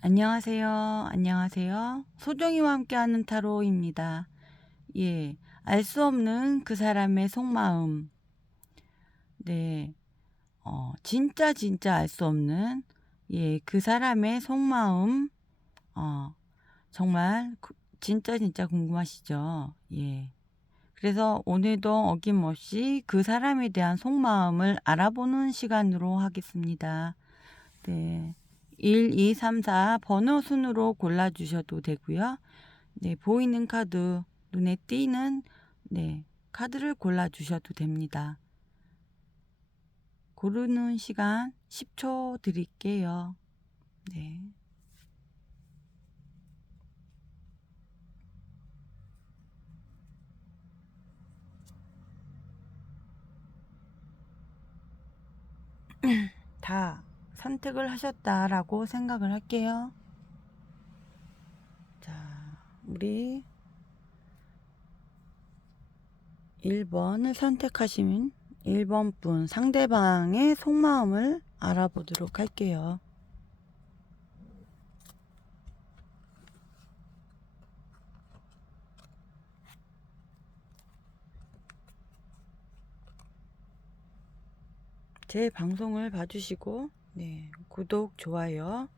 안녕하세요. 안녕하세요. 소정이와 함께하는 타로입니다. 예, 알 수 없는 그 사람의 속마음. 네, 진짜 알 수 없는 그 사람의 속마음. 정말 진짜 궁금하시죠? 예. 그래서 오늘도 어김없이 그 사람에 대한 속마음을 알아보는 시간으로 하겠습니다. 네. 1, 2, 3, 4 번호 순으로 골라주셔도 되고요. 네, 보이는 카드, 눈에 띄는 카드를 골라주셔도 됩니다. 고르는 시간 10초 드릴게요. 네. 다 선택을 하셨다라고 생각을 할게요. 자, 우리 1번을 선택하시면 1번 분 상대방의 속마음을 알아보도록 할게요. 제 방송을 봐주시고 구독, 좋아요,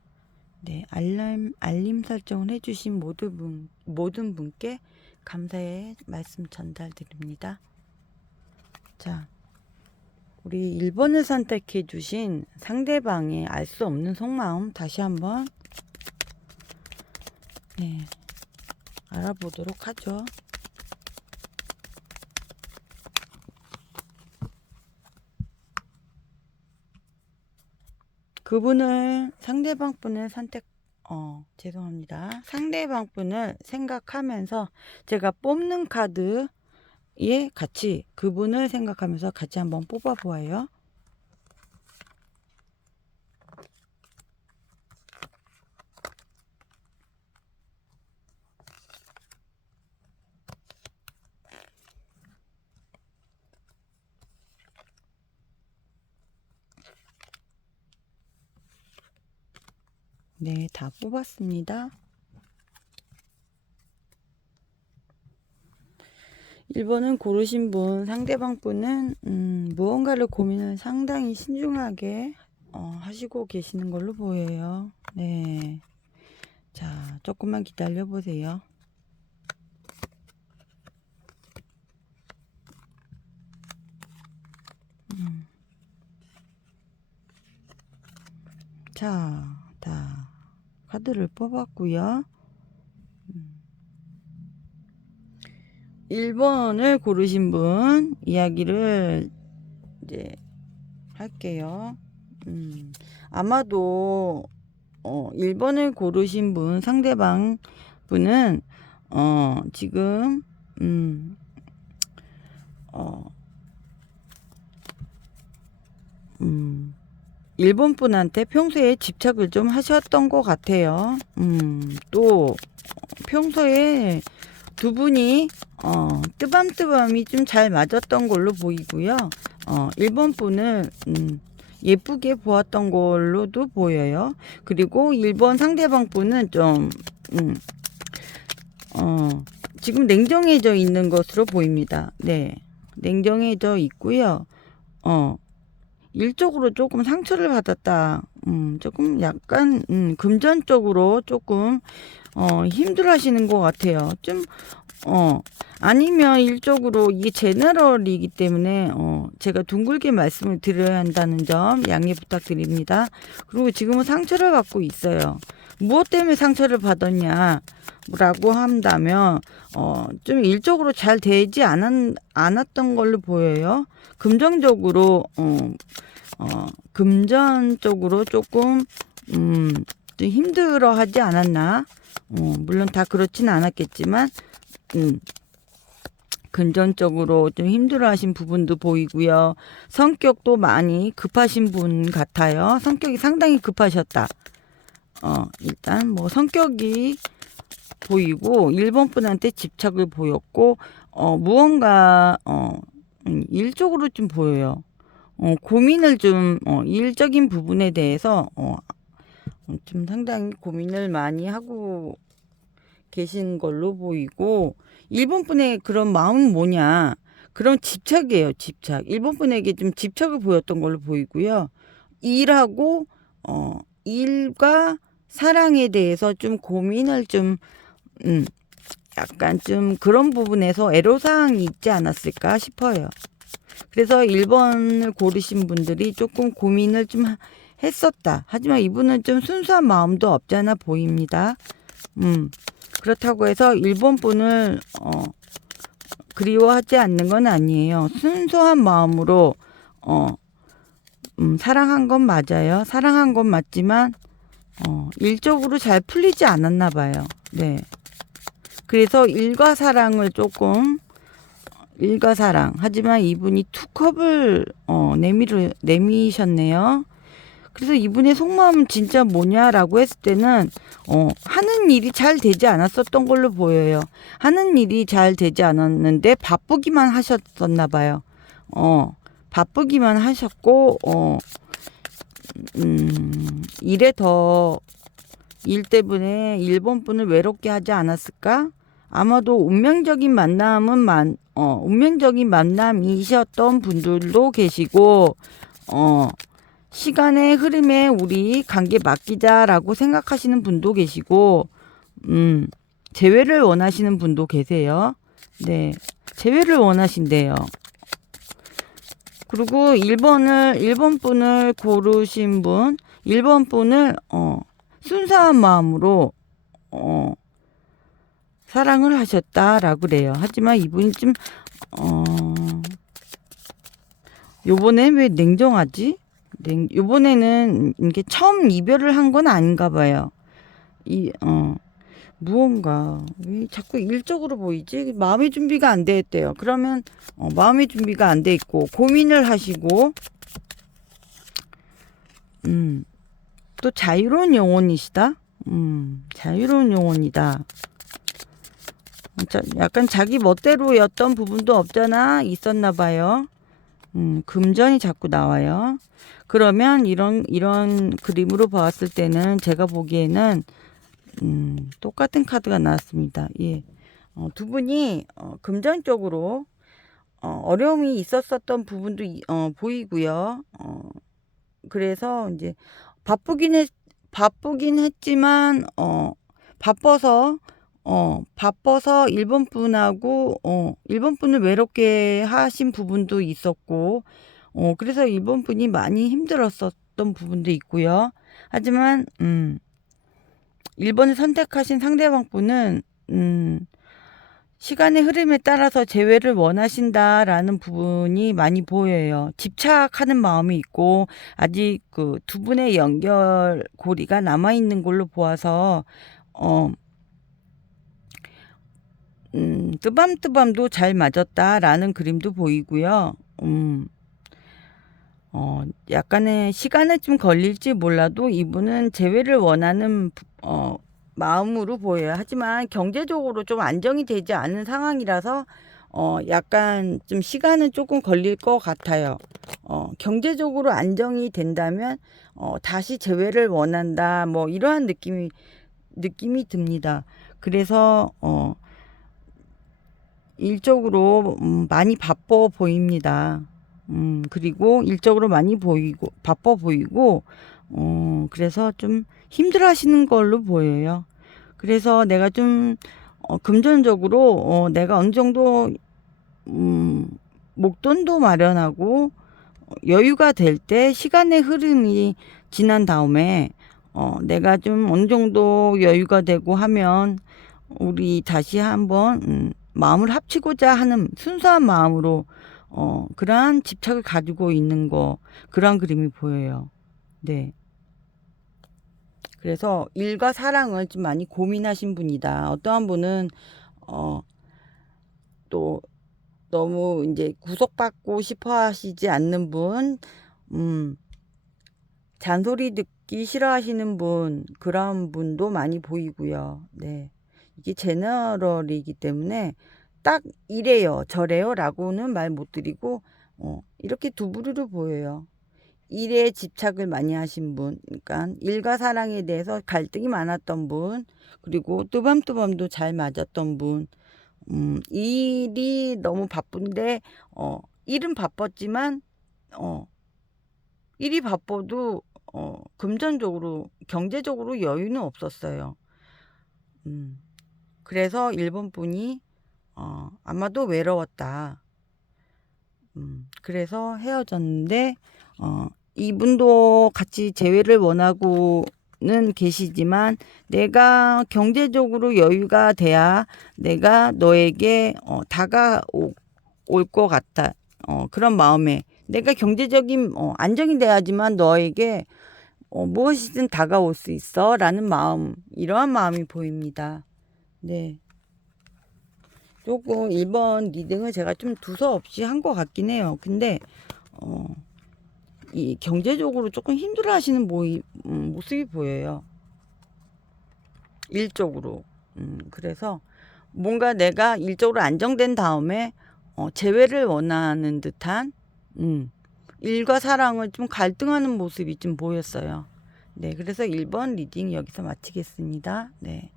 알림 설정을 해주신 모든 분께 감사의 말씀 전달드립니다. 자, 우리 1번을 선택해 주신 상대방의 알 수 없는 속마음 다시 한번 알아보도록 하죠. 상대방 분을 죄송합니다. 상대방 분을 생각하면서 제가 뽑는 카드에 같이 그분을 생각하면서 같이 한번 뽑아 보아요. 네, 다 뽑았습니다. 1번은 고르신 분, 상대방 분은 무언가를 고민을 상당히 신중하게 하시고 계시는 걸로 보여요. 네. 자, 조금만 기다려 보세요. 자, 다 카드를 뽑았고요. 1번을 고르신 분 이야기를 이제 할게요. 아마도 1번을 고르신 분, 상대방 분은 지금 1번 분한테 평소에 집착을 좀 하셨던 것 같아요. 또 평소에 두 분이 뜨밤뜨밤이 좀 잘 맞았던 걸로 보이고요. 1번 분을 예쁘게 보았던 걸로도 보여요. 그리고 1번 상대방 분은 좀 지금 냉정해져 있는 것으로 보입니다. 네, 냉정해져 있고요. 일적으로 조금 상처를 받았다. 조금 약간 금전적으로 조금 힘들어 하시는 것 같아요. 좀 아니면 일적으로 이게 제너럴이기 때문에 제가 둥글게 말씀을 드려야 한다는 점 양해 부탁드립니다. 그리고 지금은 상처를 받고 있어요. 무엇 때문에 상처를 받았냐 라고 한다면 좀 일적으로 잘 되지 않았던 걸로 보여요. 금전적으로 조금 좀 힘들어 하지 않았나. 물론 다 그렇진 않았겠지만 금전적으로 좀 힘들어 하신 부분도 보이고요. 성격도 많이 급하신 분 같아요. 성격이 상당히 급하셨다. 일단 뭐 성격이 보이고 1번 분한테 집착을 보였고 무언가 일적으로 좀 보여요. 고민을 좀 일적인 부분에 대해서 좀 상당히 고민을 많이 하고 계신 걸로 보이고, 일본 분의 그런 마음은 뭐냐? 그런 집착이에요, 집착. 일본 분에게 좀 집착을 보였던 걸로 보이고요. 일하고, 일과 사랑에 대해서 좀 고민을 좀, 약간 좀 그런 부분에서 애로사항이 있지 않았을까 싶어요. 그래서 1번을 고르신 분들이 조금 고민을 좀 했었다. 하지만 이분은 좀 순수한 마음도 없잖아 보입니다. 그렇다고 해서 1번 분을 그리워하지 않는 건 아니에요. 순수한 마음으로 사랑한 건 맞아요. 사랑한 건 맞지만 일적으로 잘 풀리지 않았나 봐요. 네. 그래서 일과 사랑을 조금 일과 사랑. 하지만 이분이 투컵을 내미셨네요. 그래서 이분의 속마음은 진짜 뭐냐라고 했을 때는 하는 일이 잘 되지 않았었던 걸로 보여요. 하는 일이 잘 되지 않았는데 바쁘기만 하셨었나 봐요. 바쁘기만 하셨고 일에 더 일 때문에 일본 분을 외롭게 하지 않았을까? 아마도 운명적인 운명적인 만남이셨던 분들도 계시고 시간의 흐름에 우리 관계 맡기자라고 생각하시는 분도 계시고, 재회를 원하시는 분도 계세요. 네. 재회를 원하신대요. 그리고 1번 분을 고르신 분, 1번 분을, 순수한 마음으로, 사랑을 하셨다라고 그래요. 하지만 이분이 좀, 요번엔 왜 냉정하지? 요번에는 이게 처음 이별을 한 건 아닌가 봐요. 무언가 왜 자꾸 일적으로 보이지? 마음의 준비가 안 돼 있대요. 그러면 마음의 준비가 안 돼 있고 고민을 하시고 또 자유로운 영혼이시다. 자유로운 영혼이다. 약간 자기 멋대로였던 부분도 없잖아 있었나 봐요. 금전이 자꾸 나와요. 그러면 이런 그림으로 봤을 때는 제가 보기에는 똑같은 카드가 나왔습니다. 예. 두 분이 금전적으로 어려움이 있었었던 부분도 보이고요. 그래서 이제 바쁘긴 했지만 바빠서 일본 분하고 일본 분을 외롭게 하신 부분도 있었고 그래서 일본 분이 많이 힘들었었던 부분도 있고요. 하지만 1번을 선택하신 상대방 분은 시간의 흐름에 따라서 재회를 원하신다라는 부분이 많이 보여요. 집착하는 마음이 있고 아직 그 두 분의 연결고리가 남아있는 걸로 보아서 뜨밤뜨밤도 잘 맞았다라는 그림도 보이고요. 약간의 시간은 좀 걸릴지 몰라도 이분은 재회를 원하는 마음으로 보여요. 하지만 경제적으로 좀 안정이 되지 않은 상황이라서 약간 좀 시간은 조금 걸릴 것 같아요. 경제적으로 안정이 된다면 다시 재회를 원한다. 뭐 이러한 느낌이 듭니다. 그래서 일적으로 많이 바빠 보입니다. 그리고 일적으로 많이 바빠 보이고, 그래서 좀 힘들어 하시는 걸로 보여요. 그래서 내가 좀, 금전적으로, 내가 어느 정도, 목돈도 마련하고, 여유가 될 때 시간의 흐름이 지난 다음에, 내가 좀 어느 정도 여유가 되고 하면, 우리 다시 한번, 마음을 합치고자 하는 순수한 마음으로 그러한 집착을 가지고 있는 그러한 그림이 보여요. 네. 그래서 일과 사랑을 좀 많이 고민하신 분이다. 어떠한 분은 또 너무 이제 구속받고 싶어 하시지 않는 분, 잔소리 듣기 싫어하시는 분, 그런 분도 많이 보이고요. 네. 이게 제너럴이기 때문에 딱 이래요 저래요 라고는 말 못 드리고 이렇게 두 부류로 보여요. 일에 집착을 많이 하신 분, 그러니까 일과 사랑에 대해서 갈등이 많았던 분, 그리고 뜨밤뜨밤도 잘 맞았던 분, 일이 너무 바쁜데, 일은 바빴지만, 어, 일이 바빠도, 금전적으로, 경제적으로 여유는 없었어요. 그래서 일본 분이, 아마도 외로웠다. 그래서 헤어졌는데, 이분도 같이 재회를 원하고는 계시지만, 내가 경제적으로 여유가 돼야 내가 너에게 다가올 것 같다. 그런 마음에 내가 경제적인 안정이 돼야지만 너에게 무엇이든 다가올 수 있어 라는 마음, 이러한 마음이 보입니다. 네. 조금 1번 리딩을 제가 좀 두서없이 한 것 같긴 해요. 근데 이 경제적으로 조금 힘들어 하시는 모습이 보여요. 일적으로. 그래서 뭔가 내가 일적으로 안정된 다음에 재회를 원하는 듯한 일과 사랑을 좀 갈등하는 모습이 좀 보였어요. 네, 그래서 1번 리딩 여기서 마치겠습니다. 네.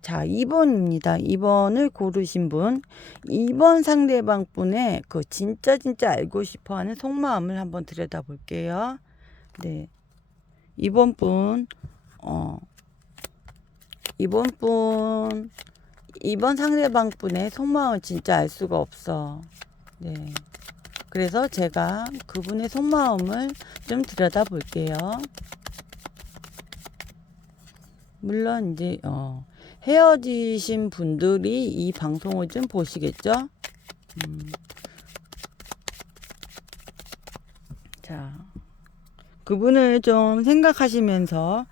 자, 2번입니다. 2번을 고르신 분. 2번 상대방 분의 그 진짜 알고 싶어 하는 속마음을 한번 들여다 볼게요. 네. 2번 분, 2번 상대방 분의 속마음을 진짜 알 수가 없어. 네. 그래서 제가 그분의 속마음을 좀 들여다 볼게요. 물론 이제 헤어지신 분들이 이 방송을 좀 보시겠죠? 자, 그분을 좀 생각하시면서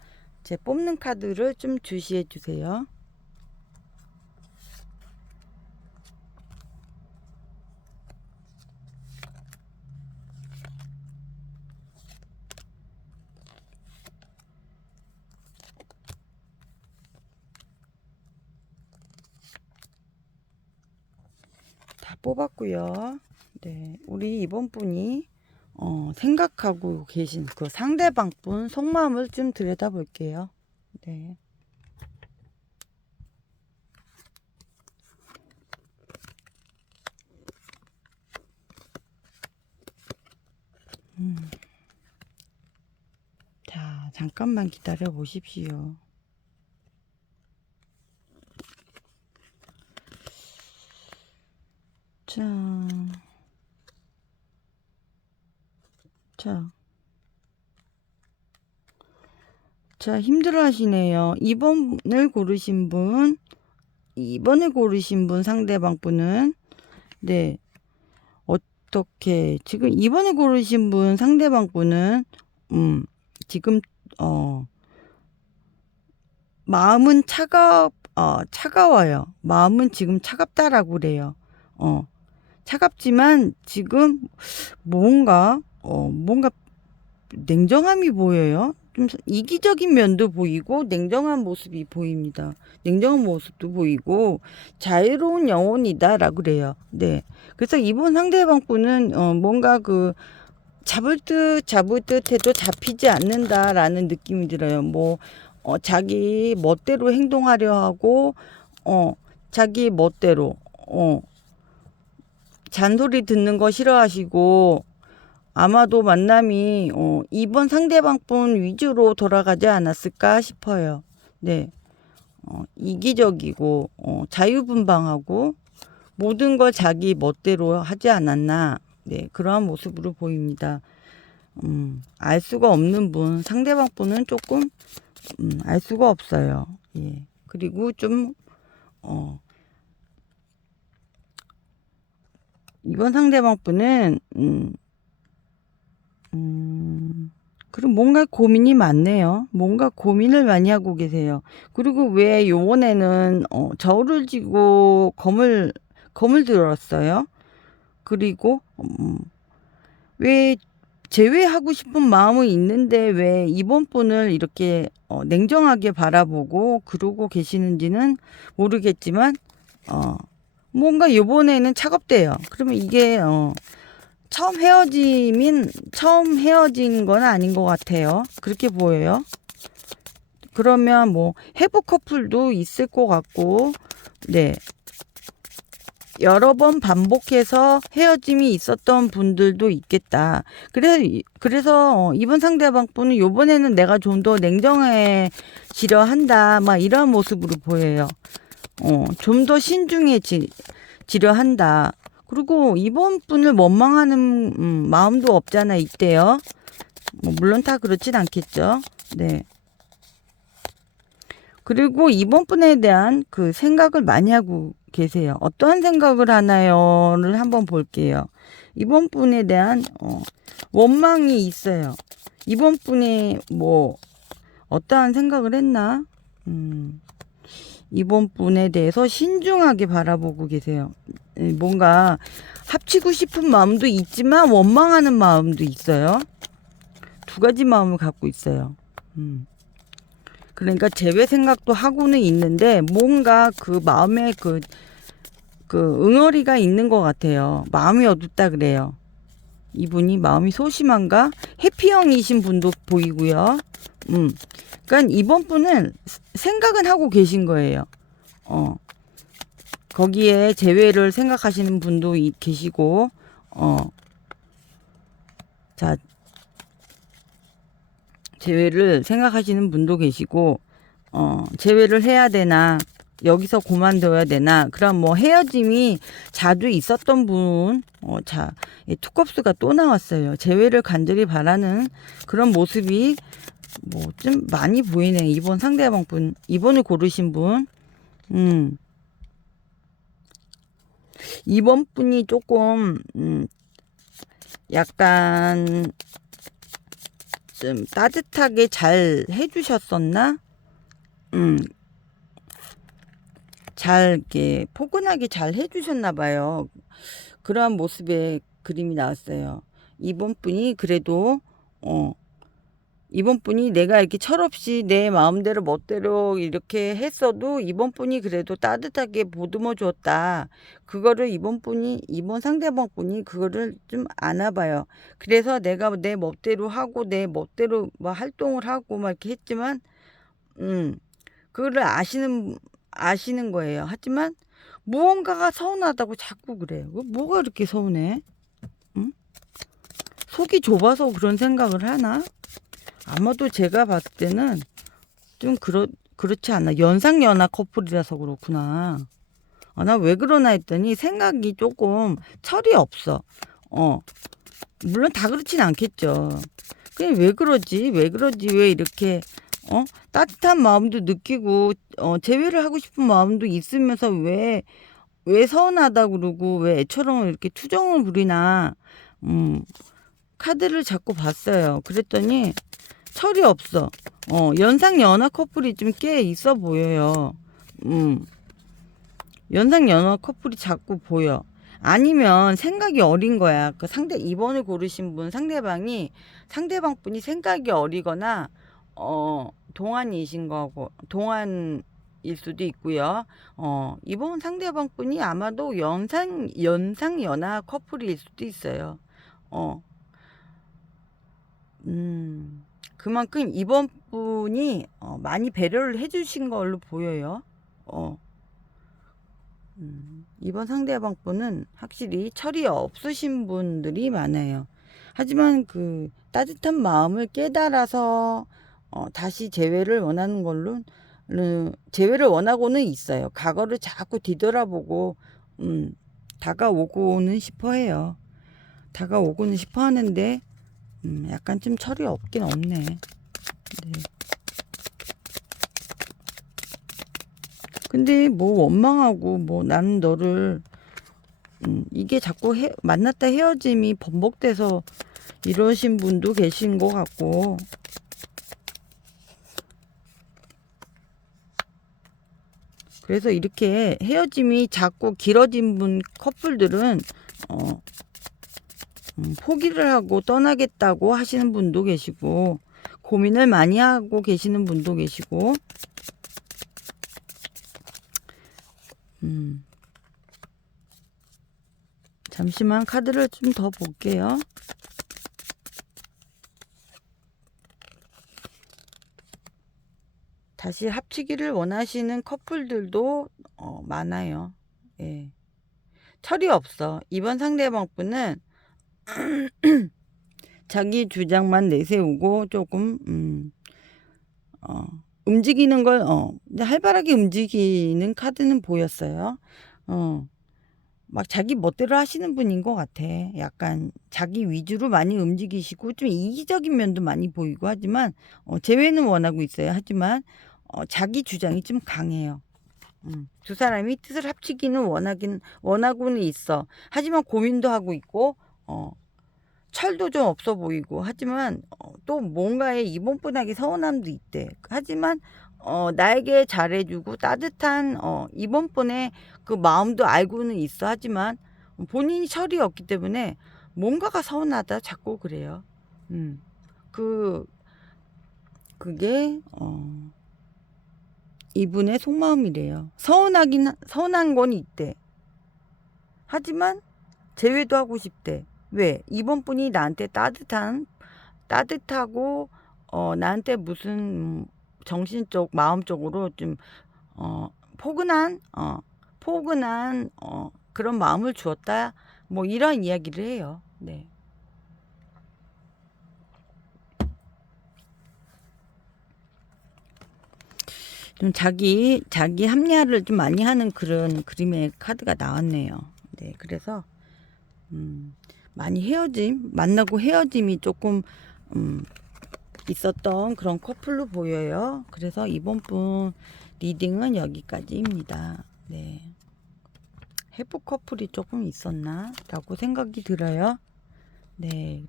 제 뽑는 카드를 좀 주시해 주세요. 다 뽑았고요. 네, 우리 이번 분이 생각하고 계신 그 상대방 분 속마음을 좀 들여다 볼게요. 네. 자, 잠깐만 기다려 보십시오. 자, 힘들어 하시네요. 2번을 고르신 분, 2번을 고르신 분, 상대방 분은, 네, 어떻게, 지금 2번을 고르신 분, 상대방 분은, 지금, 마음은 차가워요. 마음은 지금 차갑다라고 그래요. 차갑지만 지금 뭔가 냉정함이 보여요. 좀 이기적인 면도 보이고 냉정한 모습이 보입니다. 냉정한 모습도 보이고 자유로운 영혼이다라고 그래요. 네. 그래서 이번 상대방 분은 뭔가 그 잡을 듯 해도 잡히지 않는다라는 느낌이 들어요. 뭐 자기 멋대로 행동하려 하고 자기 멋대로 잔소리 듣는 거 싫어하시고 아마도 만남이 2번 상대방 분 위주로 돌아가지 않았을까 싶어요. 네. 이기적이고 자유분방하고 모든 걸 자기 멋대로 하지 않았나. 네, 그러한 모습으로 보입니다. 알 수가 없는 분, 상대방 분은 조금 알 수가 없어요. 예. 그리고 좀 이번 상대방 분은 그리고 뭔가 고민이 많네요. 뭔가 고민을 많이 하고 계세요. 그리고 왜 요번에는 저울을 쥐고 검을 들었어요. 그리고 왜 제외하고 싶은 마음은 있는데 왜 이번 분을 이렇게 냉정하게 바라보고 그러고 계시는지는 모르겠지만 뭔가 요번에는 차갑대요. 그러면 이게 처음 헤어진 건 아닌 것 같아요. 그렇게 보여요. 그러면 뭐 해부 커플도 있을 것 같고, 네. 여러 번 반복해서 헤어짐이 있었던 분들도 있겠다. 그래서 이번 상대방 분은 요번에는 내가 좀 더 냉정해지려 한다. 막 이런 모습으로 보여요. 좀 더 신중해지려 한다. 그리고 이번 분을 원망하는 마음도 없잖아 있대요. 뭐 물론 다 그렇진 않겠죠. 네. 그리고 이번 분에 대한 그 생각을 많이 하고 계세요. 어떠한 생각을 하나요를 한번 볼게요. 이번 분에 대한 원망이 있어요. 이번 분이 뭐 어떠한 생각을 했나? 이번 분에 대해서 신중하게 바라보고 계세요. 뭔가 합치고 싶은 마음도 있지만 원망하는 마음도 있어요. 두 가지 마음을 갖고 있어요. 그러니까 재회 생각도 하고는 있는데 뭔가 그 마음에 그 응어리가 있는 것 같아요. 마음이 어둡다 그래요. 이분이 마음이 소심한가? 해피형이신 분도 보이고요. 그러니까 이번 분은 생각은 하고 계신 거예요. 거기에 재회를 생각하시는 분도 계시고, 자, 재회를 생각하시는 분도 계시고, 재회를 해야 되나, 여기서 그만둬야 되나, 그럼 뭐 헤어짐이 자주 있었던 분, 투컵스가 또 나왔어요. 재회를 간절히 바라는 그런 모습이 뭐 좀 많이 보이네. 이번 상대방 분, 이번을 고르신 분, 이번 분이 조금, 약간, 좀 따뜻하게 잘 해주셨었나? 잘 이렇게 포근하게 잘 해주셨나 봐요. 그러한 모습의 그림이 나왔어요. 이번 분이 그래도 이번 분이 내가 이렇게 철없이 내 마음대로 멋대로 이렇게 했어도 이번 분이 그래도 따뜻하게 보듬어 줬다. 그거를 이번 상대방 분이 그거를 좀 아나 봐요. 그래서 내가 내 멋대로 하고 내 멋대로 뭐 활동을 하고 막 이렇게 했지만 그거를 아시는 거예요. 하지만 무언가가 서운하다고 자꾸 그래요. 뭐가 이렇게 서운해? 응? 속이 좁아서 그런 생각을 하나? 아마도 제가 봤을 때는 좀 그렇지 않나. 연상연하 커플이라서 그렇구나. 나 왜 그러나 했더니 생각이 조금 철이 없어. 물론 다 그렇진 않겠죠. 그냥 왜 그러지? 왜 이렇게, 따뜻한 마음도 느끼고, 재회를 하고 싶은 마음도 있으면서 왜 서운하다 그러고, 왜 애처럼 이렇게 투정을 부리나, 카드를 자꾸 봤어요. 그랬더니, 철이 없어. 연상 연하 커플이 좀 꽤 있어 보여요. 연상 연하 커플이 자꾸 보여. 아니면 생각이 어린 거야. 이번을 고르신 상대방 분이 생각이 어리거나, 동안이신 거고, 동안일 수도 있고요. 이번 상대방 분이 아마도 연상 연하 커플일 수도 있어요. 그만큼 이번 분이 많이 배려를 해주신 걸로 보여요. 이번 상대방 분은 확실히 철이 없으신 분들이 많아요. 하지만 그 따뜻한 마음을 깨달아서 다시 재회를 원하는 걸로 재회를 원하고는 있어요. 과거를 자꾸 뒤돌아보고 다가오고는 싶어 해요. 다가오고는 싶어 하는데 약간 좀 철이 없긴 없네. 네. 근데 뭐 원망하고 뭐 나는 너를 이게 자꾸 만났다 헤어짐이 번복돼서 이러신 분도 계신 것 같고, 그래서 이렇게 헤어짐이 자꾸 길어진 커플들은 포기를 하고 떠나겠다고 하시는 분도 계시고, 고민을 많이 하고 계시는 분도 계시고, 잠시만 카드를 좀 더 볼게요. 다시 합치기를 원하시는 커플들도 많아요. 예. 철이 없어. 이번 상대방 분은 자기 주장만 내세우고 조금 움직이는 걸 활발하게 움직이는 카드는 보였어요. 막 자기 멋대로 하시는 분인 것 같아. 약간 자기 위주로 많이 움직이시고 좀 이기적인 면도 많이 보이고 하지만 재회는 원하고 있어요. 하지만 자기 주장이 좀 강해요. 두 사람이 뜻을 합치기는 원하고는 있어. 하지만 고민도 하고 있고 철도 좀 없어 보이고 하지만 또 뭔가에 이번분하게 서운함도 있대. 하지만 나에게 잘해주고 따뜻한 이번분의 그 마음도 알고는 있어. 하지만 본인이 철이 없기 때문에 뭔가가 서운하다 자꾸 그래요. 그게 이분의 속마음이래요. 서운한 건 있대. 하지만 제외도 하고 싶대. 왜? 이번 분이 나한테 따뜻하고 나한테 무슨 정신적 마음적으로 좀 포근한 그런 마음을 주었다. 뭐 이런 이야기를 해요. 네. 좀 자기 합리화를 좀 많이 하는 그런 그림의 카드가 나왔네요. 네, 그래서 많이 만나고 헤어짐이 조금 있었던 그런 커플로 보여요. 그래서 이번 분 리딩은 여기까지입니다. 네. 해프 커플이 조금 있었나? 라고 생각이 들어요. 네.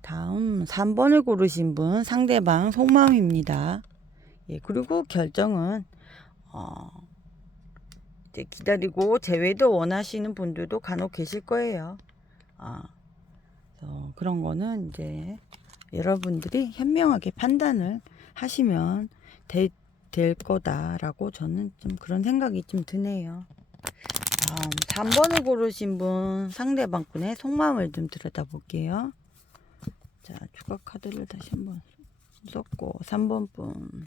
다음 3번을 고르신 분 상대방 속마음입니다. 예, 그리고 결정은 이제 기다리고 재회도 원하시는 분들도 간혹 계실 거예요. 그런 거는 이제 여러분들이 현명하게 판단을 하시면 될 거다라고 저는 좀 그런 생각이 좀 드네요. 다음 3번을 고르신 분 상대방 분의 속마음을 좀 들여다볼게요. 자, 추가 카드를 다시 한번 썼고 3번 분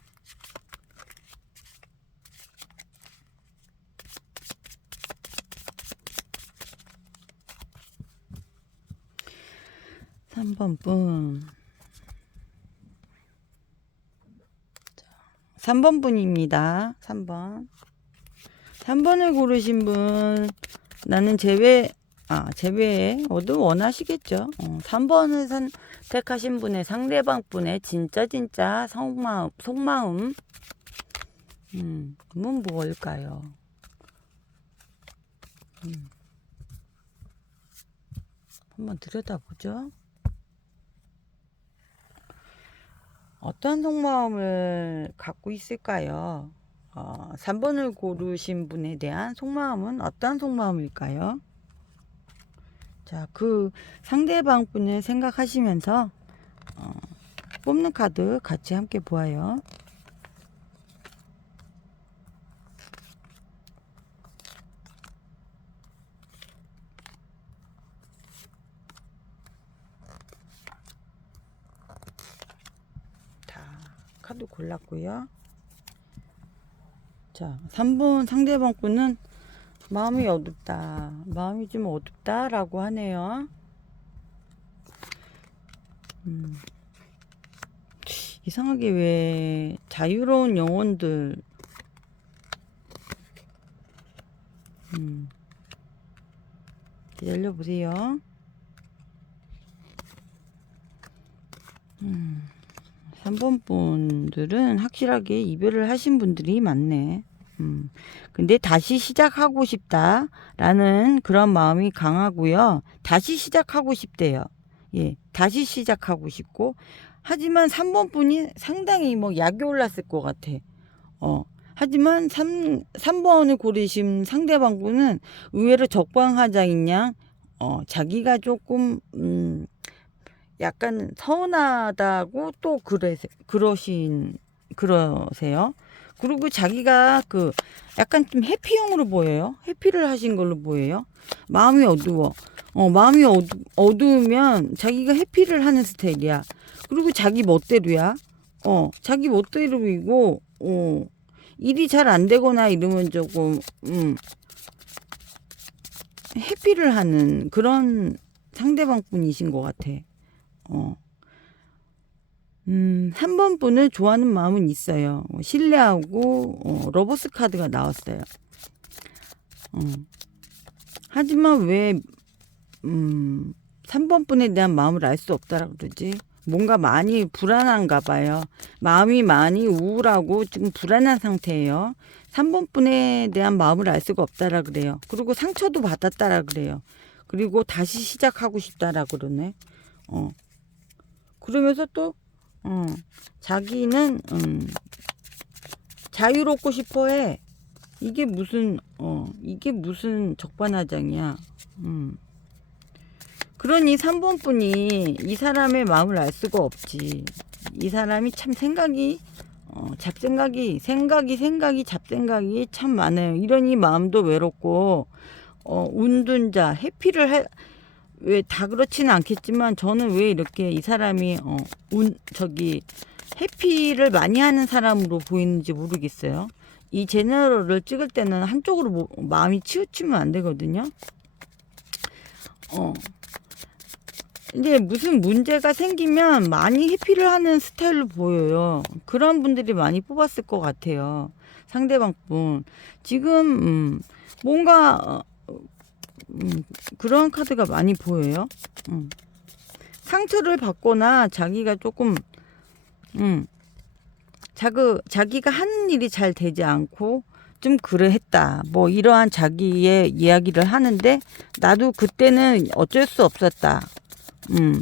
3번 분 3번 분입니다. 3번을 고르신 분 나는 제외에 모두 원하시겠죠. 3번을 선택하신 분의 상대방 분의 진짜 속마음은 뭘까요? 한번 들여다보죠. 어떤 속마음을 갖고 있을까요? 3번을 고르신 분에 대한 속마음은 어떤 속마음일까요? 자, 그 상대방 분을 생각하시면서 뽑는 카드 같이 함께 보아요. 카드 골랐고요. 자, 3번 상대방 분은 마음이 좀 어둡다 라고 하네요. 이상하게 왜 자유로운 영혼들 기다려보세요. 3번 분들은 확실하게 이별을 하신 분들이 많네. 근데 다시 시작하고 싶다라는 그런 마음이 강하고요. 다시 시작하고 싶대요. 예, 다시 시작하고 싶고. 하지만 3번 분이 상당히 약이 올랐을 것 같아. 하지만 3번을 고르신 상대방 분은 의외로 적방하자인 양, 자기가 조금, 약간 서운하다고 또 그러세요. 그리고 자기가 그 약간 좀 해피형으로 보여요. 해피를 하신 걸로 보여요. 마음이 어두워. 마음이 어두우면 자기가 해피를 하는 스타일이야. 그리고 자기 멋대로야. 자기 멋대로이고, 일이 잘 안 되거나 이러면 조금, 해피를 하는 그런 상대방 분이신 것 같아. 3번 분을 좋아하는 마음은 있어요. 신뢰하고, 러버스 카드가 나왔어요. 하지만 왜, 3번 분에 대한 마음을 알 수 없다라 그러지? 뭔가 많이 불안한가 봐요. 마음이 많이 우울하고 지금 불안한 상태예요. 3번 분에 대한 마음을 알 수가 없다라 그래요. 그리고 상처도 받았다라 그래요. 그리고 다시 시작하고 싶다라 그러네. 그러면서 또 자기는 자유롭고 싶어해. 이게 무슨 적반하장이야. 그러니 3번 분이 이 사람의 마음을 알 수가 없지. 이 사람이 참 잡생각이 잡생각이 참 많아요. 이러니 마음도 외롭고 운둔자 해피를 왜 다 그렇지는 않겠지만 저는 왜 이렇게 이 사람이 해피를 많이 하는 사람으로 보이는지 모르겠어요. 이 제너럴을 찍을 때는 한쪽으로 마음이 치우치면 안 되거든요. 이제 무슨 문제가 생기면 많이 회피를 하는 스타일로 보여요. 그런 분들이 많이 뽑았을 것 같아요. 상대방 분. 지금 뭔가 그런 카드가 많이 보여요. 상처를 받거나 자기가 조금 자기가 하는 일이 잘 되지 않고 좀 그러했다. 뭐 이러한 자기의 이야기를 하는데 나도 그때는 어쩔 수 없었다.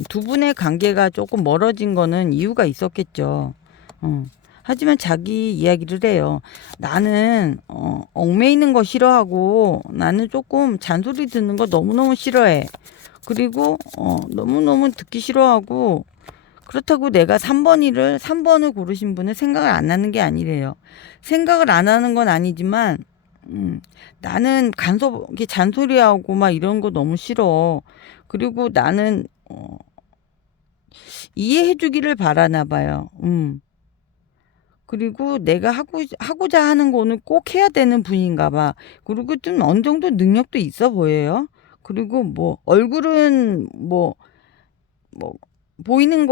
두 분의 관계가 조금 멀어진 거는 이유가 있었겠죠. 하지만 자기 이야기를 해요. 나는 얽매이는 거 싫어하고 나는 조금 잔소리 듣는 거 너무너무 싫어해. 그리고 너무너무 듣기 싫어하고 그렇다고 내가 3번을 고르신 분은 생각을 안 하는 게 아니래요. 생각을 안 하는 건 아니지만 나는 잔소리하고 막 이런 거 너무 싫어. 그리고 나는 이해해 주기를 바라나 봐요. 그리고 내가 하고자 하는 거는 꼭 해야 되는 분인가 봐. 그리고 좀 어느 정도 능력도 있어 보여요. 그리고 뭐 얼굴은 뭐 보이는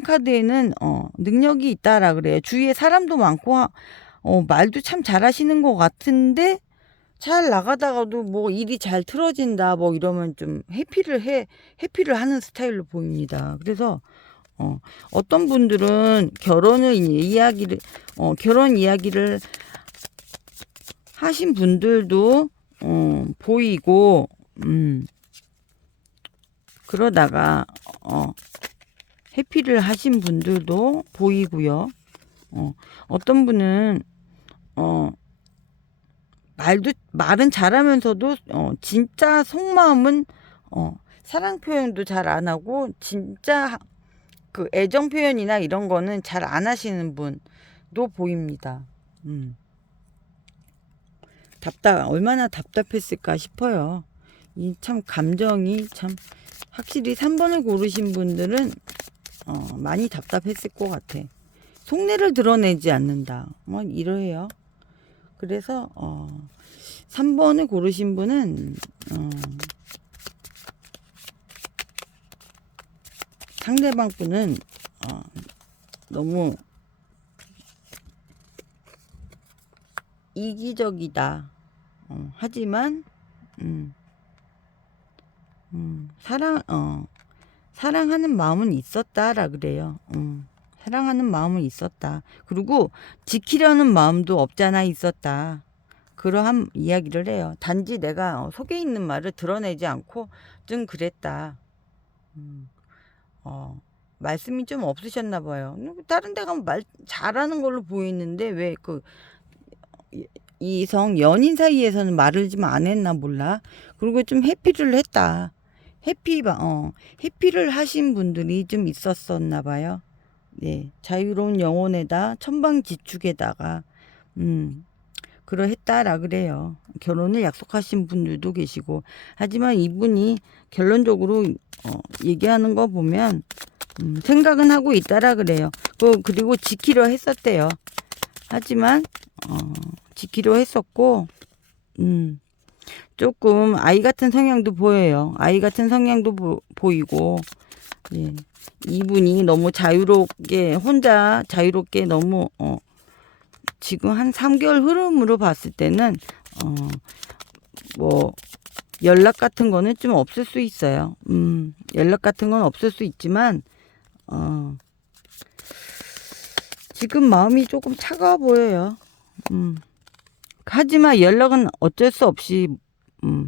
카드에는 능력이 있다라 그래요. 주위에 사람도 많고 말도 참 잘하시는 것 같은데 잘 나가다가도 뭐 일이 잘 틀어진다 뭐 이러면 좀 회피를 하는 스타일로 보입니다. 그래서 어떤 분들은 결혼 이야기를 하신 분들도 보이고 그러다가 회피를 하신 분들도 보이고요. 어떤 분은 말은 잘하면서도 진짜 속마음은 사랑 표현도 잘 안 하고 진짜 그 애정 표현이나 이런 거는 잘 안 하시는 분도 보입니다. 얼마나 답답했을까 싶어요. 이 참 감정이 참 확실히 3번을 고르신 분들은 많이 답답했을 것 같아. 속내를 드러내지 않는다. 뭐 이러해요. 그래서 3번을 고르신 분은 상대방 분은 너무 이기적이다. 하지만 사랑하는 마음은 있었다라 그래요. 사랑하는 마음은 있었다. 그리고 지키려는 마음도 없잖아 있었다. 그러한 이야기를 해요. 단지 내가 속에 있는 말을 드러내지 않고 좀 그랬다. 말씀이 좀 없으셨나 봐요. 다른 데 가면 말 잘하는 걸로 보이는데 왜 연인 사이에서는 말을 좀 안 했나 몰라. 그리고 좀 회피를 했다. 회피를 하신 분들이 좀 있었었나 봐요. 네, 자유로운 영혼에다 천방지축에다가 그러했다라 그래요. 결혼을 약속하신 분들도 계시고. 하지만 이분이 결론적으로 얘기하는 거 보면 생각은 하고 있다라 그래요. 그리고 지키려 했었대요. 하지만 지키려 했었고 조금 아이 같은 성향도 보여요. 아이 같은 성향도 보이고, 예. 이분이 너무 자유롭게 혼자 자유롭게 너무 지금 한 3개월 흐름으로 봤을 때는 뭐 연락 같은 거는 좀 없을 수 있어요. 연락 같은 건 없을 수 있지만 지금 마음이 조금 차가워 보여요. 하지만 연락은 어쩔 수 없이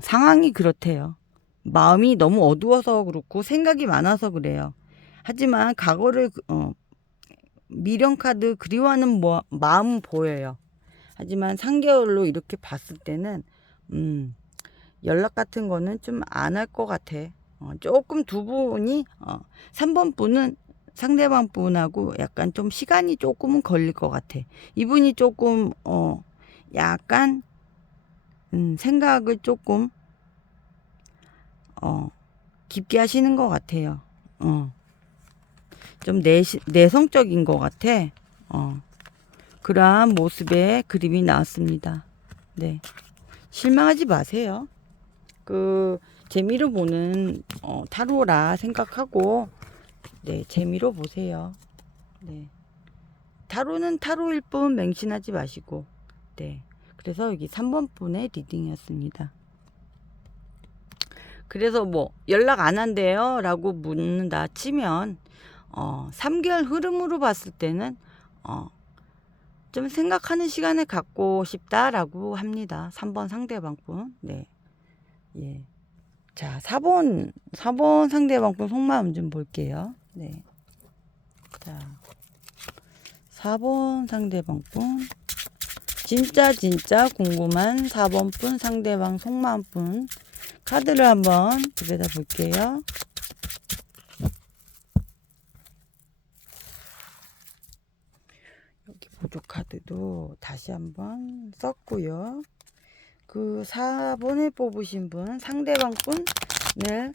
상황이 그렇대요. 마음이 너무 어두워서 그렇고 생각이 많아서 그래요. 하지만 과거를 미련 카드 그리워하는 마음은 보여요. 하지만 3개월로 이렇게 봤을 때는 연락 같은 거는 좀 안 할 것 같아. 조금 두 분이 3번 분은 상대방 분하고 약간 좀 시간이 조금은 걸릴 것 같아. 이분이 조금 약간 생각을 조금 깊게 하시는 것 같아요. 좀 내성적인 것 같아. 그러한 모습의 그림이 나왔습니다. 네. 실망하지 마세요. 재미로 보는 타로라 생각하고 네, 재미로 보세요. 네. 타로는 타로일 뿐 맹신하지 마시고. 네. 그래서 여기 3번 분의 리딩이었습니다. 그래서 뭐 연락 안 한대요 라고 묻는다 치면 3개월 흐름으로 봤을 때는 좀 생각하는 시간을 갖고 싶다라고 합니다. 3번 상대방분. 네. 예. 자, 4번 상대방분 속마음 좀 볼게요. 네. 자, 4번 상대방분. 진짜 궁금한 4번분 상대방 속마음분 카드를 한번 들여다 볼게요. 여기 보조 카드도 다시 한번 썼고요. 그 4번을 뽑으신 분 상대방 분을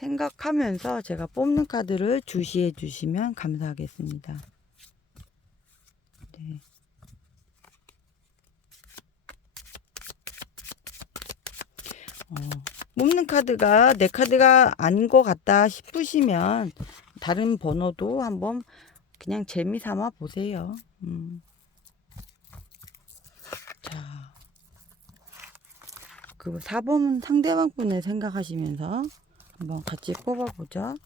생각하면서 제가 뽑는 카드를 주시해 주시면 감사하겠습니다. 네. 뽑는 카드가 내 카드가 아닌 것 같다 싶으시면 다른 번호도 한번 그냥 재미 삼아 보세요. 자, 그 4번 상대방 분을 생각하시면서 한번 같이 뽑아보죠.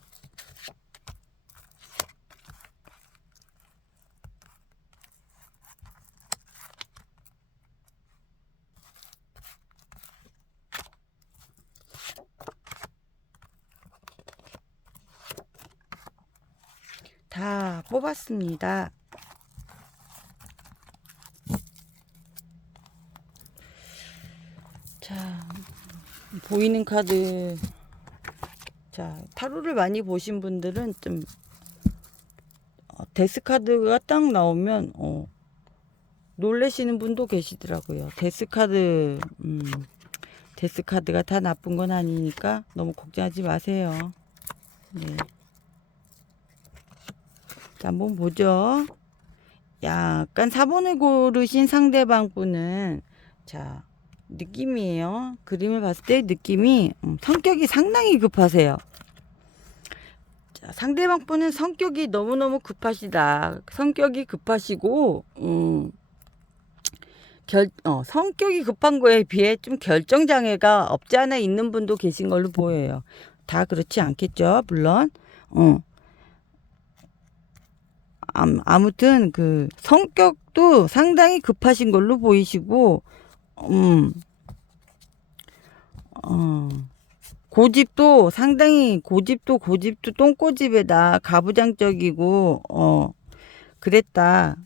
다 뽑았습니다. 자, 보이는 카드. 자, 타로를 많이 보신 분들은 좀 데스 카드가 딱 나오면 놀래시는 분도 계시더라고요. 데스 카드가 다 나쁜 건 아니니까 너무 걱정하지 마세요. 네. 자, 한번 보죠. 약간 4번을 고르신 상대방 분은 자, 느낌이에요. 그림을 봤을 때 느낌이 성격이 상당히 급하세요. 자, 상대방 분은 성격이 너무너무 급하시다. 성격이 급하시고 성격이 급한 거에 비해 좀 결정장애가 없지 않아 있는 분도 계신 걸로 보여요. 다 그렇지 않겠죠, 물론. 아무튼 그 성격도 상당히 급하신 걸로 보이시고 고집도 상당히 고집도 똥꼬집에다 가부장적이고 그랬다.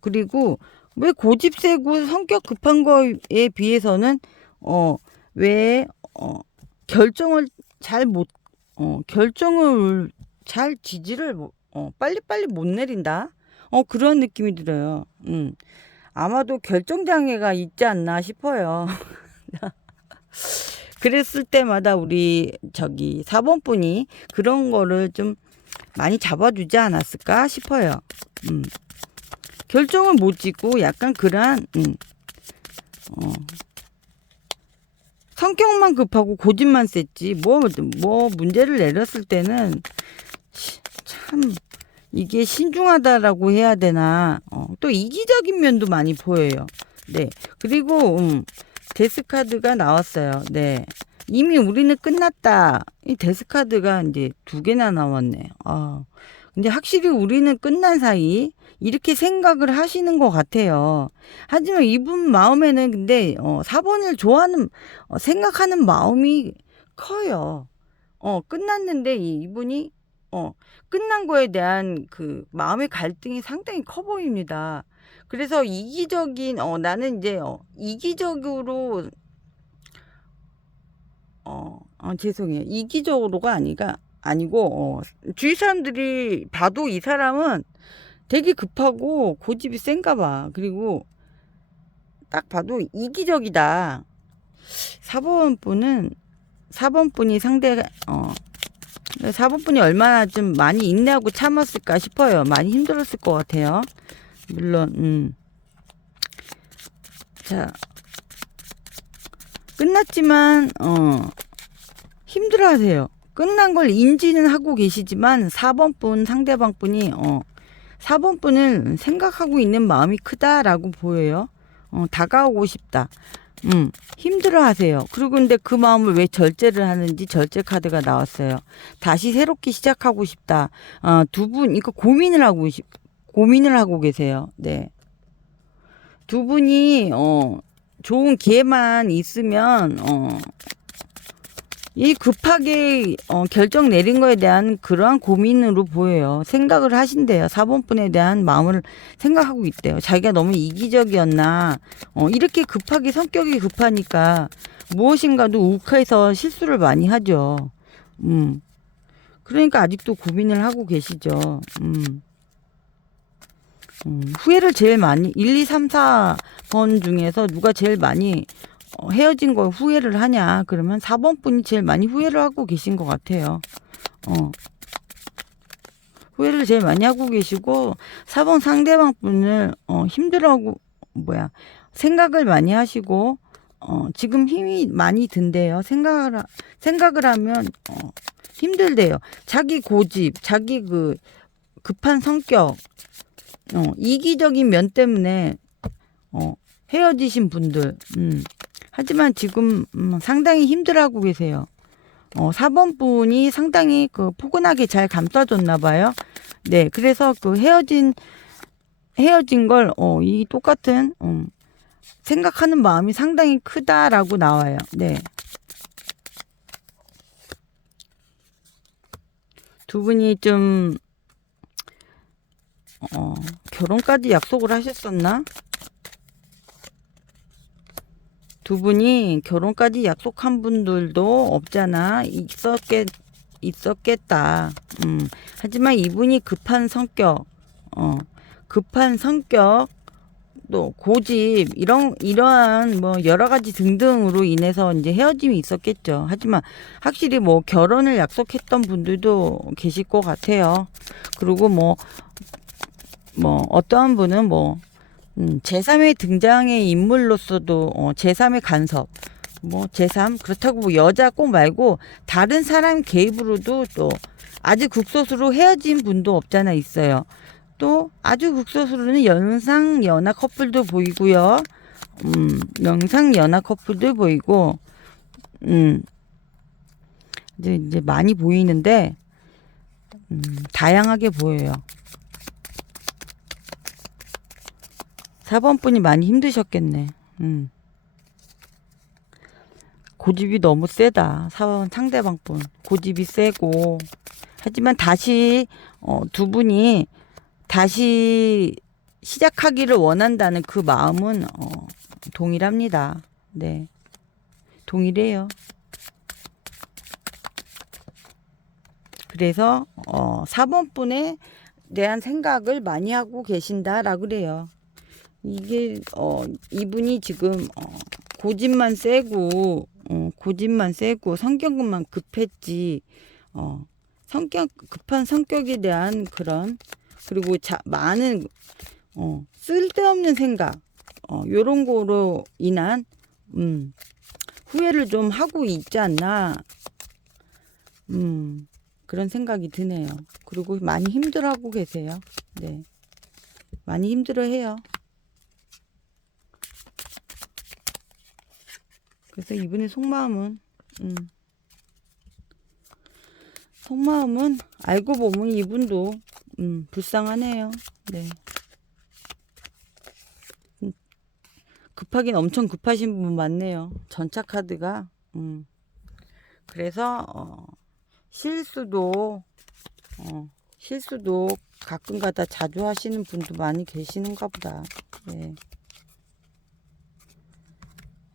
그리고 왜 고집 세고 성격 급한 거에 비해서는 왜 결정을 잘 지지를 빨리빨리 못 내린다. 그런 느낌이 들어요. 아마도 결정장애가 있지 않나 싶어요. 그랬을 때마다 우리 저기 4번 분이 그런 거를 좀 많이 잡아주지 않았을까 싶어요. 결정을 못 짓고 약간 그러한 성격만 급하고 고집만 셌지 뭐 문제를 내렸을 때는 참 이게 신중하다라고 해야 되나 또 이기적인 면도 많이 보여요. 네. 그리고 데스카드가 나왔어요. 네. 이미 우리는 끝났다. 이 데스카드가 이제 2개나 나왔네. 근데 확실히 우리는 끝난 사이 이렇게 생각을 하시는 것 같아요. 하지만 이분 마음에는 근데 4번을 좋아하는 생각하는 마음이 커요. 끝났는데 이분이 끝난 거에 대한 그 마음의 갈등이 상당히 커 보입니다. 그래서 이기적인 나는 이제 이기적으로 죄송해요. 이기적으로가 아니고 주위 사람들이 봐도 이 사람은 되게 급하고 고집이 센가 봐. 그리고 딱 봐도 이기적이다. 4번 분이 4번 분이 얼마나 좀 많이 인내하고 참았을까 싶어요. 많이 힘들었을 것 같아요. 물론 자, 끝났지만 힘들어하세요. 끝난 걸 인지는 하고 계시지만 4번 분 상대방 분이 4번 분은 생각하고 있는 마음이 크다라고 보여요. 다가오고 싶다. 힘들어 하세요. 그리고 근데 그 마음을 왜 절제를 하는지 절제 카드가 나왔어요. 다시 새롭게 시작하고 싶다. 두 분, 이거 고민을 하고 계세요. 네. 두 분이, 좋은 기회만 있으면, 이 급하게 결정 내린 거에 대한 그러한 고민으로 보여요. 생각을 하신대요. 4번 분에 대한 마음을 생각하고 있대요. 자기가 너무 이기적이었나. 이렇게 급하게 성격이 급하니까 무엇인가도 욱해서 실수를 많이 하죠. 그러니까 아직도 고민을 하고 계시죠. 후회를 제일 많이 1, 2, 3, 4번 중에서 누가 제일 많이 헤어진 걸 후회를 하냐 그러면 4번 분이 제일 많이 후회를 하고 계신 것 같아요. 후회를 제일 많이 하고 계시고 4번 상대방 분을 힘들어하고 생각을 많이 하시고 지금 힘이 많이 든대요. 생각을 하면 힘들대요. 자기 고집, 자기 그 급한 성격, 이기적인 면 때문에 헤어지신 분들 하지만 지금 상당히 힘들어하고 계세요. 4번 분이 상당히 그 포근하게 잘 감싸줬나 봐요. 네, 그래서 그 헤어진 걸 이 똑같은 생각하는 마음이 상당히 크다라고 나와요. 네. 두 분이 좀 결혼까지 약속을 하셨었나? 두 분이 결혼까지 약속한 분들도 없잖아. 있었겠다. 하지만 이분이 급한 성격, 또 고집, 이러한 뭐 여러 가지 등등으로 인해서 이제 헤어짐이 있었겠죠. 하지만 확실히 뭐 결혼을 약속했던 분들도 계실 것 같아요. 그리고 뭐 어떠한 분은 제3의 등장의 인물로서도 제3의 간섭, 제3 그렇다고 뭐 여자 꼭 말고 다른 사람 개입으로도 또 아주 극소수로 헤어진 분도 없잖아 있어요. 또 아주 극소수로는 영상 연하 커플도 보이고요. 영상 연하 커플도 보이고, 이제 많이 보이는데 다양하게 보여요. 4번 분이 많이 힘드셨겠네. 고집이 너무 세다. 4번 상대방 분. 고집이 세고. 하지만 다시, 두 분이 다시 시작하기를 원한다는 그 마음은, 동일합니다. 네. 동일해요. 그래서, 4번 분에 대한 생각을 많이 하고 계신다라고 그래요. 이게 이분이 지금 고집만 세고 고집만 세고 성격만 급했지 급한 성격에 대한 그런 그리고 많은 쓸데없는 생각 요런 거로 인한 후회를 좀 하고 있지 않나 그런 생각이 드네요. 그리고 많이 힘들어하고 계세요. 네, 많이 힘들어해요. 그래서 이분의 속마음은 알고 보면 이분도 불쌍하네요. 네. 급하긴 엄청 급하신 분 많네요. 전차 카드가 그래서 실수도 가끔가다 자주 하시는 분도 많이 계시는가 보다. 네.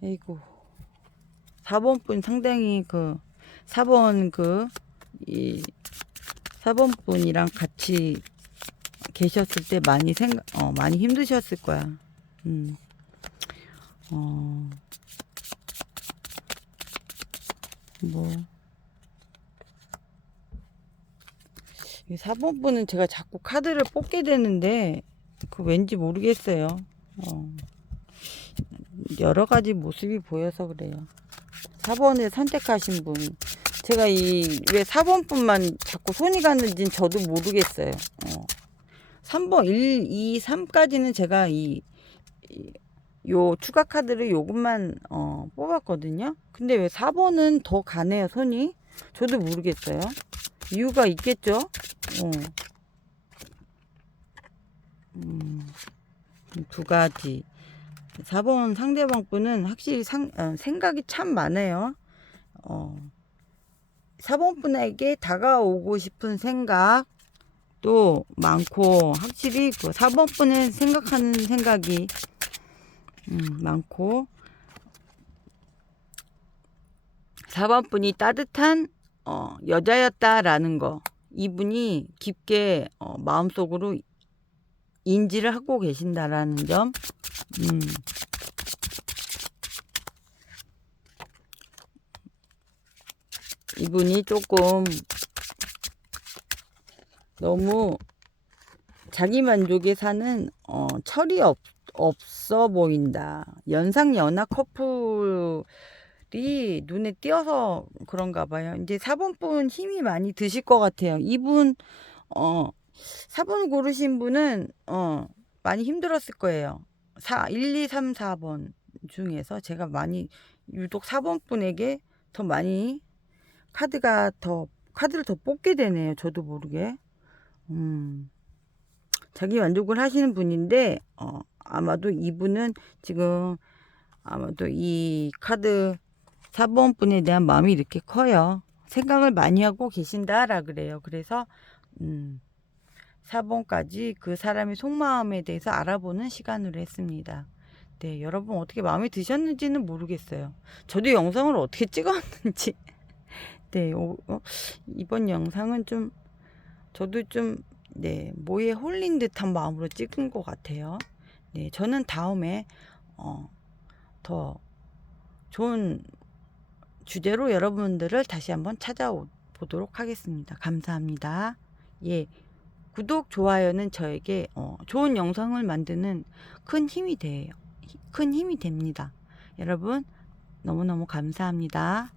아이고 4번 분 상당히 4번 이 4번 분이랑 같이 계셨을 때 많이 힘드셨을 거야. 이 4번 분은 제가 자꾸 카드를 뽑게 되는데 왠지 모르겠어요. 여러 가지 모습이 보여서 그래요. 4번을 선택하신 분. 제가 왜 4번 분만 자꾸 손이 가는지는 저도 모르겠어요. 3번, 1, 2, 3까지는 제가 요 추가 카드를 요것만 뽑았거든요. 근데 왜 4번은 더 가네요, 손이? 저도 모르겠어요. 이유가 있겠죠? 두 가지. 4번 상대방 분은 확실히 생각이 참 많아요. 4번 분에게 다가오고 싶은 생각도 많고, 확실히 4번 분은 생각하는 생각이 많고, 4번 분이 따뜻한 여자였다라는 거, 이분이 깊게 마음속으로 인지를 하고 계신다라는 점. 이분이 조금 너무 자기 만족에 사는 철이 없어 보인다. 연상연하 커플이 눈에 띄어서 그런가 봐요. 이제 4번 분 힘이 많이 드실 것 같아요. 이분 4번 고르신 분은 많이 힘들었을 거예요. 1, 2, 3, 4번 중에서 제가 유독 4번 분에게 더 많이 카드를 더 뽑게 되네요. 저도 모르게. 자기 만족을 하시는 분인데 아마도 이분은 지금 아마도 이 카드 4번 분에 대한 마음이 이렇게 커요. 생각을 많이 하고 계신다라 그래요. 그래서 4번까지 그 사람의 속마음에 대해서 알아보는 시간으로 했습니다. 네, 여러분 어떻게 마음에 드셨는지는 모르겠어요. 저도 영상을 어떻게 찍었는지. 네, 이번 영상은 저도 네, 뭐에 홀린 듯한 마음으로 찍은 것 같아요. 네, 저는 다음에 더 좋은 주제로 여러분들을 다시 한번 찾아보도록 하겠습니다. 감사합니다. 예, 구독, 좋아요는 저에게 좋은 영상을 만드는 큰 힘이 됩니다. 여러분 너무너무 감사합니다.